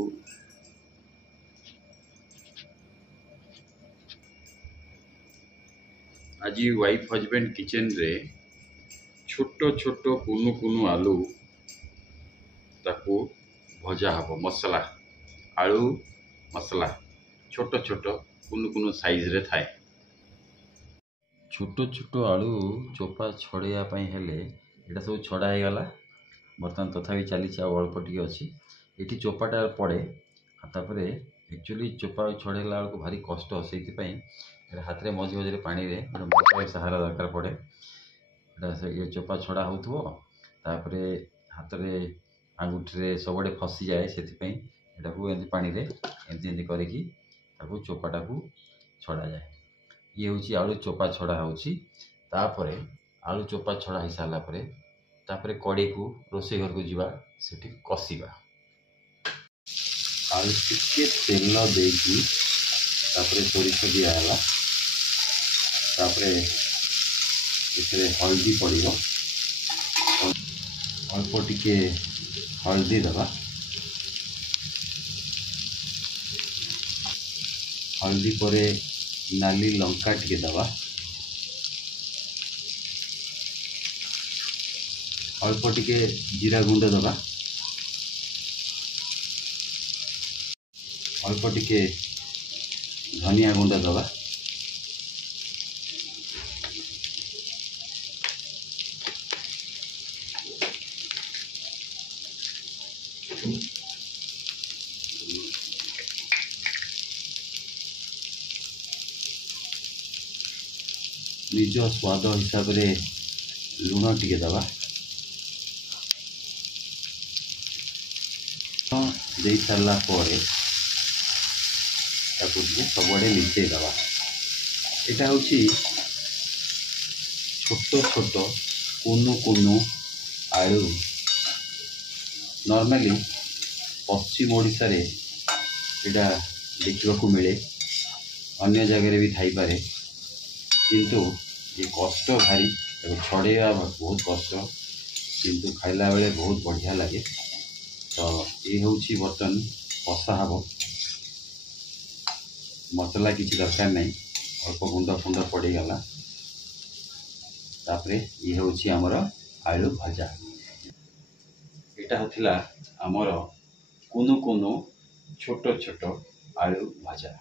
को आज wife husband kitchen रे छोट छोट कुनु कुनु आलू ताकू भजा हब मसला आलू मसला छोट छोट कुनु कुनु साइज रे थाए। छोट छोट आलू चोपा छड़ाइया हेले एटा सब छड़ा हो गला बर्तमान तथापि चली अल्प टी अच्छी ये चोपाटा पड़े तापर एक्चुअली चोपा छड़ेला बेलू भारी कष्ट से हाथ में मझे मझे पानी में सहारा दरकार पड़े ये चोपा छड़ा होपर हाथ में आंगुठी सबुड़े फसी जाए से पानी में एमती करके चोपाटा को छड़ा जाए। ये हूँ आलू चोपा छड़ा होपर आलू चोपा छड़ा हो सारापर कड़ी को रोसे घर को जीवा से कषा आलू टिके तेल देकी सोरिष दिगला हल्दी पड़ो अल्प टिके हल्दी दबा हल्दी परे नाली लंका टिके दबा अल्प टिके जीरा गुंड दबा अल्प टिके धनिया गुंड दबा निज स्वाद हिसाब रे लुण टिके दबा दे सारा सबुआड़े मिसई दबा। यहाँ हूँ छोट छोट कुनु कुनु आलू नॉर्मली पश्चिम ओडिशा रे एटा देखा मिले अन्य जगह भी थाई पारे किंतु ये कष्ट भारी छड़ेवा बहुत कष्ट किंतु खाइला बेले बहुत बढ़िया लगे। तो ये हूँ बर्तन कषा हम मसला किसी दरकार नहीं अल्प गुंड फुंड पड़गला तापरे ये हूँ आमर आलू भजा। यहाँ होता आमर कुनु कुनु छोट छोट आलू भजा।